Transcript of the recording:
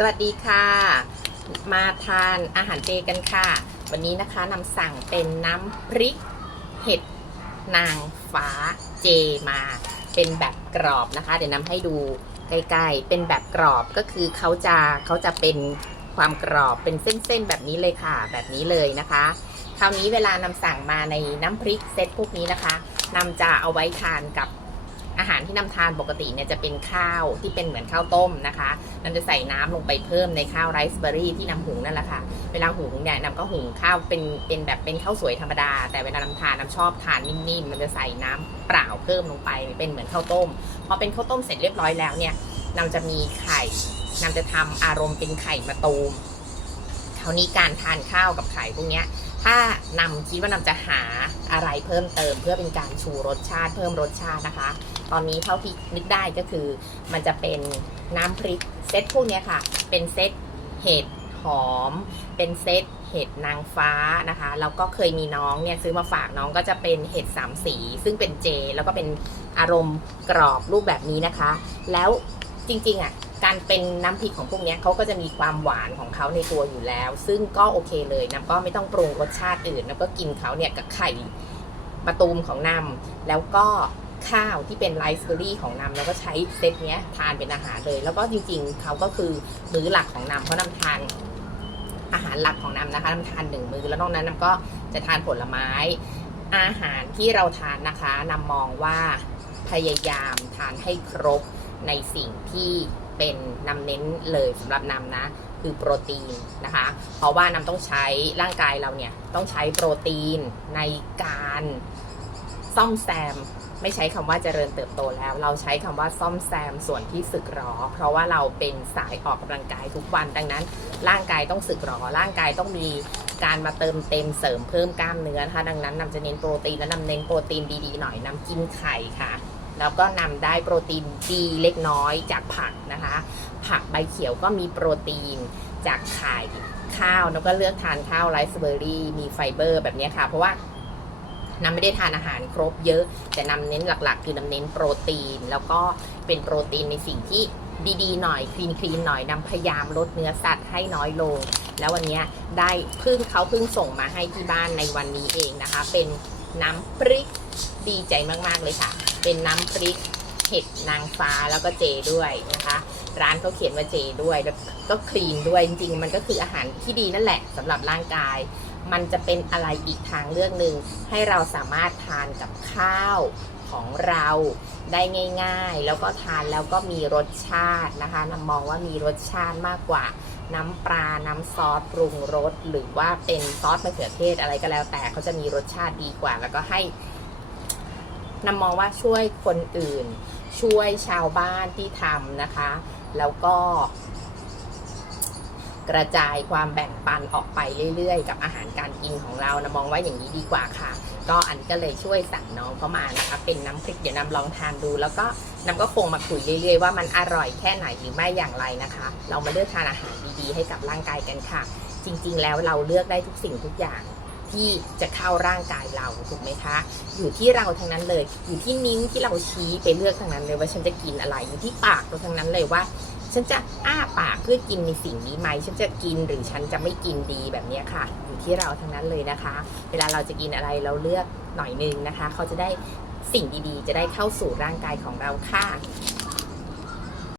สวัสดีค่ะ มาทานอาหารเจกันค่ะ วันนี้นะคะนำสั่งเป็นน้ำพริกเห็ดนางฟ้าเจมา เป็นแบบกรอบนะคะ เดี๋ยวนำให้ดูใกล้ๆเป็นแบบกรอบก็คือเขาจะเขาจะเป็นความกรอบเป็นเส้นๆแบบนี้เลยค่ะ แบบนี้เลยนะคะ คราวนี้เวลานำสั่งมาในน้ำพริกเซตพวกนี้นะคะนำจะเอาไว้ทานกับ อาหารที่นำทานปกติเนี่ยจะเป็นข้าวที่เป็นเหมือนข้าวต้มนะคะนำจะใส่น้ำลงไปเพิ่มในข้าวไรซ์เบอร์รี่ที่นำหุงนั่นแหละค่ะ เวลาหุงเนี่ยนำก็หุงข้าวเป็นเป็นแบบเป็นข้าวสวยธรรมดา แต่เวลานำทานนำชอบทานนิ่มๆมันจะใส่น้ำเปล่าเพิ่มลงไปเป็นเหมือนข้าวต้ม พอเป็นข้าวต้มเสร็จเรียบร้อยแล้วเนี่ยนำจะมีไข่นำจะทำอารมณ์เป็นไข่มะตูมคราวนี้การทานข้าวกับไข่พวกเนี้ยถ้านำคิดว่านำจะหาอะไรเพิ่มเติมเพื่อเป็นการชูรสชาติเพิ่มรสชาตินะคะ ตอนนี้เท่าที่นึกได้ก็คือ มันจะเป็นน้ำพริกเซตพวกนี้ค่ะ เป็นเซตเห็ดหอม เป็นเซตเห็ดนางฟ้านะคะแล้วก็เคยมีน้องเนี่ยซื้อมาฝากน้องก็จะเป็นเห็ดสามสี ซึ่งเป็นเจ แล้วก็เป็นอารมณ์กรอบรูปแบบนี้นะคะ แล้วจริงๆอะการเป็นน้ำพริกของพวกนี้เขาก็จะมีความหวานของเขาในตัวอยู่แล้ว ซึ่งก็โอเคเลยน้ำก็ไม่ต้องปรุงรสชาติอื่นน้ำก็กินเขาเนี่ยกับไข่มะตูมของน้ำแล้วก็ ข้าวที่เป็นไรซ์เบอร์รี่ของน้ำแล้วก็ใช้เซตเนี้ยทานเป็นอาหารเลย แล้วก็จริงๆ เขาก็คือมื้อหลักของน้ำเพราะนำทานอาหารหลักของน้ำนะคะนำทานหนึ่งมื้อแล้วนอกนั้นน้ำก็จะทานผลไม้อาหารที่เราทานนะคะนำมองว่าพยายามทานให้ครบในสิ่งที่เป็นนำเน้นเลยสำหรับนำนะ คือโปรตีนนะคะ เพราะว่านำต้องใช้ร่างกายเราเนี่ย ต้องใช้โปรตีนในการซ่อมแซม ไม่ใช้คำว่าเจริญเติบโตแล้ว เราใช้คำว่าซ่อมแซมส่วนที่สึกหรอ เพราะว่าเราเป็นสายออกกำลังกายทุกวัน ดังนั้น ร่างกายต้องสึกหรอ ร่างกายต้องมีการมาเติมเต็มเสริมเพิ่มกล้ามเนื้อนะคะดังนั้นนำจะเน้นโปรตีนและนำเน้นโปรตีนดีๆหน่อยนำกินไข่ค่ะ แล้วก็นำได้โปรตีนดีเล็กน้อยจากผักนะคะ ผักใบเขียวก็มีโปรตีนจากไข่ข้าวแล้วก็เลือกทานข้าวไรซ์เบอร์รี่มีไฟเบอร์แบบนี้ค่ะ เพราะว่า น้ำไม่ได้ทานอาหารครบเยอะ แต่นำเน้นหลักๆ คือน้ำเน้นโปรตีน แล้วก็เป็นโปรตีนในสิ่งที่ดีๆหน่อยคลีนคลีนหน่อยนำพยายามลดเนื้อสัตว์ให้น้อยลง แล้ววันนี้ได้เพึ่งเขาเพึ่งส่งมาให้ที่บ้านในวันนี้เองนะคะ เป็นน้ำพริกดีใจมากๆเลยค่ะ เป็นน้ำพริกเห็ดนางฟ้าแล้วก็เจด้วยนะคะ ร้านเขาเขียนว่าเจด้วยแล้วก็คลีนด้วยจริงๆ มันก็คืออาหารที่ดีนั่นแหละสำหรับร่างกาย มันจะเป็นอะไรอีกทางเลือกหนึ่งให้เราสามารถทานกับข้าวของเราได้ง่าย ๆ แล้วก็ทานแล้วก็มีรสชาตินะคะนำมองว่ามีรสชาติมากกว่าน้ำปลา น้ำซอสปรุงรส หรือว่าเป็นซอสมะเขือเทศอะไรก็แล้วแต่เขาจะมีรสชาติดีกว่า แล้วก็ให้นำมองว่าช่วยคนอื่น ช่วยชาวบ้านที่ทำนะคะ แล้วก็ กระจายความแบ่งปันออกไปเรื่อยๆ กับอาหารการกินของเรานะมองว่าอย่างนี้ดีกว่าค่ะ ก็อันก็เลยช่วยสั่งน้องเข้ามานะคะเป็นน้ำพริกเดี๋ยวนำลองทานดู แล้วก็นำก็คงมาคุยเรื่อยๆว่ามันอร่อยแค่ไหนหรือไม่อย่างไรนะคะ เรามาเลือกทานอาหารดีๆให้กับร่างกายกันค่ะ จริง ๆ แล้วเราเลือกได้ทุกสิ่งทุกอย่างที่จะเข้าร่างกายเราถูกไหมคะ อยู่ที่เราทั้งนั้นเลย อยู่ที่นิ้วที่เราชี้ไปเลือกทั้งนั้นเลยว่าฉันจะกินอะไร อยู่ที่ปากเราทั้งนั้นเลยว่า ฉันจะอ้าปากเพื่อกินในสิ่งนี้ไหม ฉันจะกินหรือฉันจะไม่กินดีแบบนี้ค่ะ อยู่ที่เราทั้งนั้นเลยนะคะ เวลาเราจะกินอะไรเราเลือกหน่อยนึงนะคะ เขาจะได้สิ่งดีๆ จะได้เข้าสู่ร่างกายของเราค่ะ